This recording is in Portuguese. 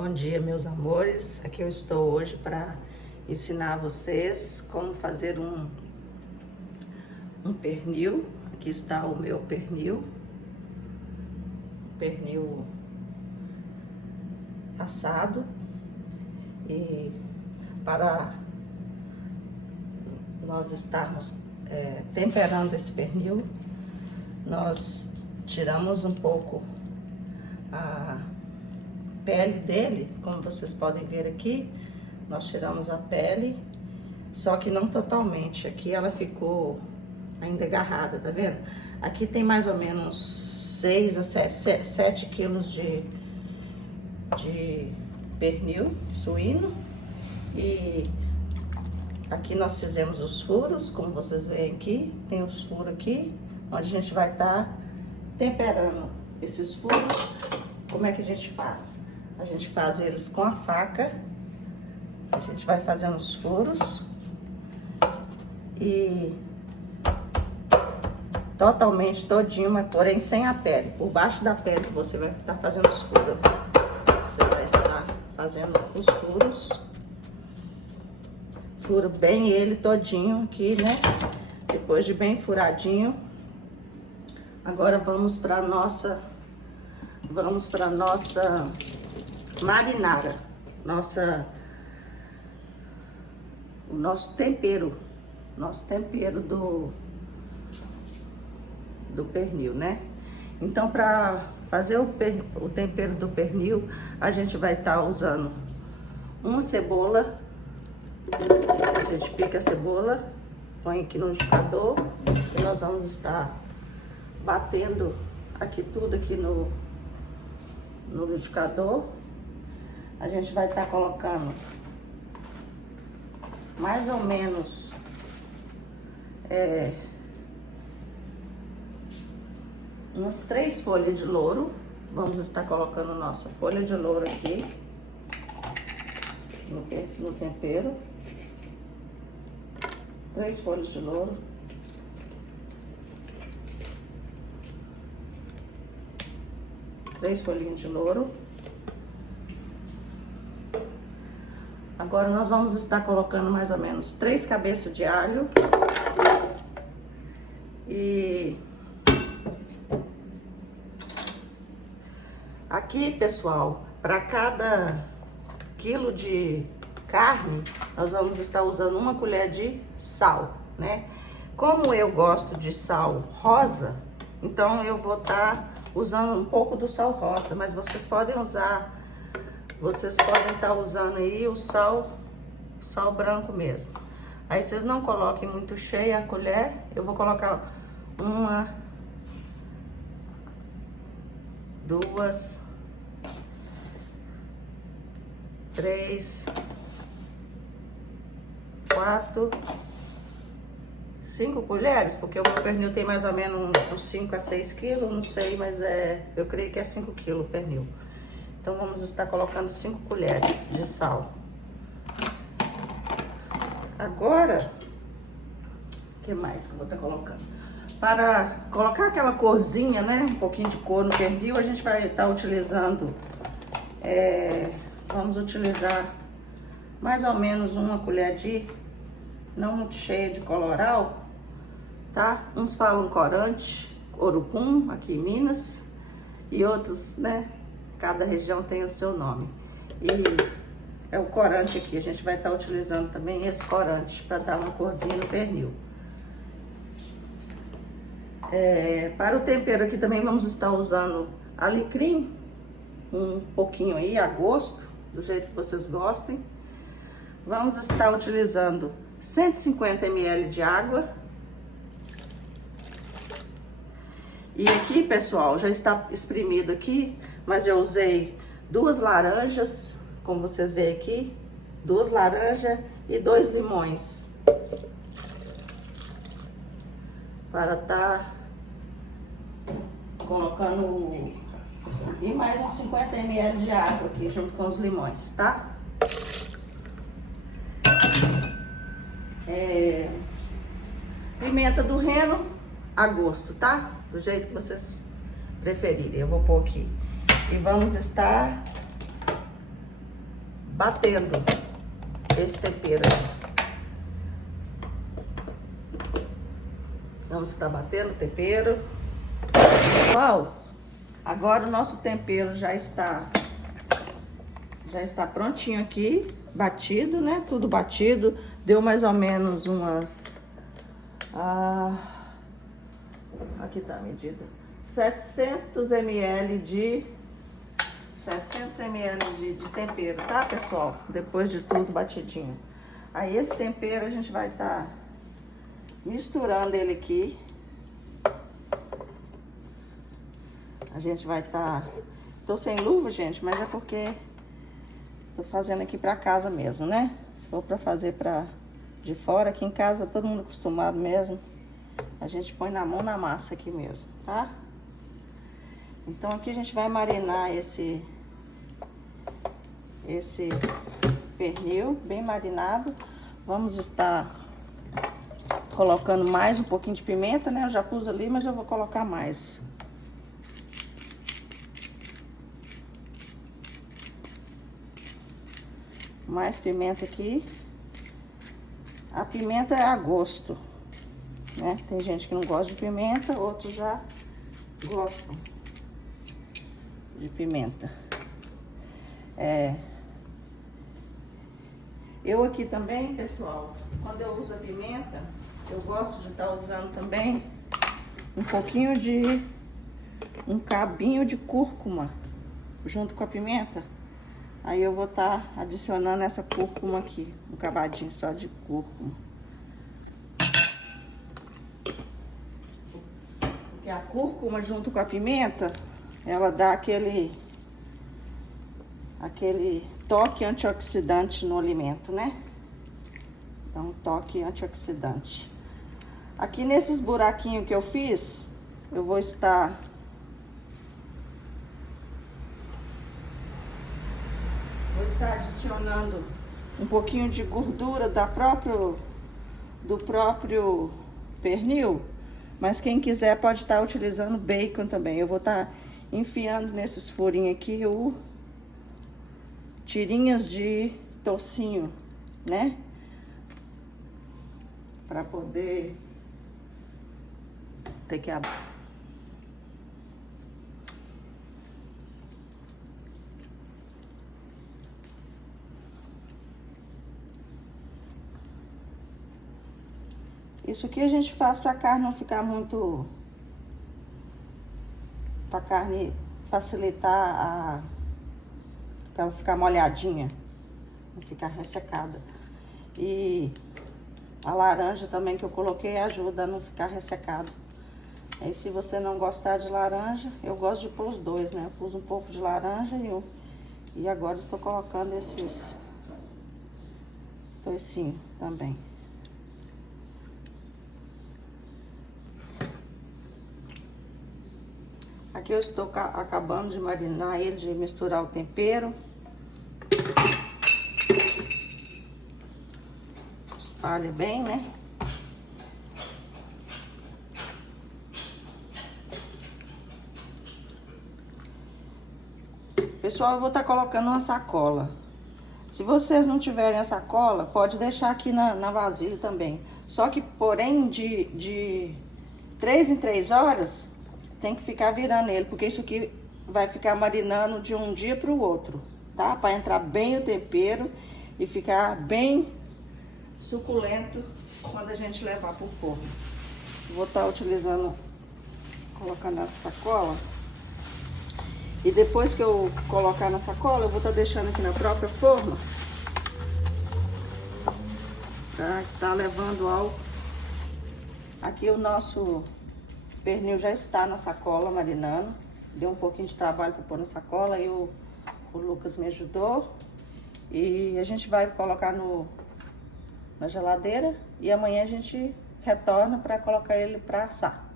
Bom dia, meus amores. Aqui eu estou hoje para ensinar vocês como fazer um pernil. Aqui está o meu pernil assado. E para nós estarmos temperando esse pernil, nós tiramos um pouco a pele dele, como vocês podem ver aqui. Nós tiramos a pele, só que não totalmente. Aqui ela ficou ainda agarrada, tá vendo? Aqui tem mais ou menos 6 a 7 quilos de pernil suíno. E aqui nós fizemos os furos, como vocês veem aqui. Tem os furos aqui, onde a gente vai estar temperando esses furos. Como é que a gente faz? A gente faz eles com a faca. A gente vai fazendo os furos e totalmente todinho, mas porém sem a pele. Por baixo da pele que você vai estar fazendo os furos. Você vai estar fazendo os furos. Furo bem ele todinho aqui, né? Depois de bem furadinho. Agora vamos para nossa marinara, o nosso tempero do pernil, né? Então, para fazer o tempero do pernil, a gente vai estar usando uma cebola. A gente pica a cebola, põe aqui no liquidificador e nós vamos estar batendo aqui tudo aqui no liquidificador. A gente vai estar colocando mais ou menos umas 3 folhas de louro. Vamos estar colocando nossa folha de louro aqui no tempero. 3 folhas de louro. Três folhinhas de louro. Agora nós vamos estar colocando mais ou menos 3 cabeças de alho. E aqui, pessoal, para cada quilo de carne, nós vamos estar usando 1 colher de sal, né? Como eu gosto de sal rosa, então eu vou estar usando um pouco do sal rosa, mas vocês podem estar usando aí o sal branco mesmo. Aí vocês não coloquem muito cheia a colher. Eu vou colocar 1, 2, 3, 4, 5 colheres, porque o meu pernil tem mais ou menos uns 5 a 6 quilos, não sei, mas eu creio que é 5 quilos o pernil. Então vamos estar colocando 5 colheres de sal. Agora, o que mais que eu vou estar colocando? Para colocar aquela corzinha, né, um pouquinho de cor no pernil, a gente vai estar utilizando, vamos utilizar mais ou menos 1 colher de, não muito cheia, de coloral, tá? Uns falam corante, urucum, aqui em Minas, e outros, né? Cada região tem o seu nome. E é o corante aqui, a gente vai estar utilizando também esse corante para dar uma corzinha no pernil. Para o tempero aqui também vamos estar usando alecrim, um pouquinho aí, a gosto, do jeito que vocês gostem. Vamos estar utilizando 150 ml de água. E aqui, pessoal, já está espremido aqui, mas eu usei 2 laranjas, como vocês veem aqui, 2 laranjas e 2 limões. Para estar colocando, e mais uns 50 ml de água aqui, junto com os limões, tá? Pimenta do reino, a gosto, tá? Do jeito que vocês preferirem. Eu vou pôr aqui. E vamos estar batendo esse tempero. Vamos estar batendo o tempero. Pessoal, agora o nosso tempero já está prontinho aqui, batido, né? Tudo batido. Deu mais ou menos umas... aqui tá a medida. 700 ml de tempero, tá, pessoal? Depois de tudo batidinho. Aí esse tempero a gente vai estar misturando ele aqui. A gente vai estar... Tô sem luva, gente, mas é porque tô fazendo aqui pra casa mesmo, né? Se for pra fazer de fora, aqui em casa todo mundo acostumado mesmo. A gente põe na mão na massa aqui mesmo, tá? Então aqui a gente vai marinar esse pernil bem marinado. Vamos estar colocando mais um pouquinho de pimenta, né? Eu já pus ali, mas eu vou colocar mais. Mais pimenta aqui. A pimenta é a gosto, né? Tem gente que não gosta de pimenta, outros já gostam de pimenta. Eu aqui também, pessoal, quando eu uso a pimenta, eu gosto de estar usando também um cabinho de cúrcuma junto com a pimenta. Aí eu vou estar adicionando essa cúrcuma aqui, um cavadinho só de cúrcuma. Porque a cúrcuma junto com a pimenta, ela dá aquele toque antioxidante no alimento, né? Dá um toque antioxidante. Aqui nesses buraquinhos que eu fiz, eu vou estar adicionando um pouquinho de gordura do próprio pernil, mas quem quiser pode estar utilizando bacon também. Eu vou estar enfiando nesses furinhos aqui tirinhas de tocinho, né? Para poder ter que abrir. Isso aqui a gente faz para a carne não ficar muito... Para a carne facilitar para ela ficar molhadinha, não ficar ressecada. E a laranja também que eu coloquei ajuda a não ficar ressecado. Aí se você não gostar de laranja, eu gosto de pôr os dois, né? Eu pus um pouco de laranja e agora eu tô colocando esses toicinhos também. Aqui eu estou acabando de marinar ele, de misturar o tempero. Espalhe bem, né? Pessoal, eu vou estar colocando uma sacola. Se vocês não tiverem a sacola, pode deixar aqui na vasilha também. Só que, porém, de 3 em 3 horas... Tem que ficar virando ele, porque isso aqui vai ficar marinando de um dia para o outro, tá? Para entrar bem o tempero e ficar bem suculento quando a gente levar pro forno. Vou estar colocando nessa sacola. E depois que eu colocar na sacola, eu vou estar deixando aqui na própria forma. Pra estar levando ao... Aqui o nosso... O pernil já está na sacola marinando. Deu um pouquinho de trabalho para pôr na sacola e o Lucas me ajudou. E a gente vai colocar na geladeira e amanhã a gente retorna para colocar ele para assar.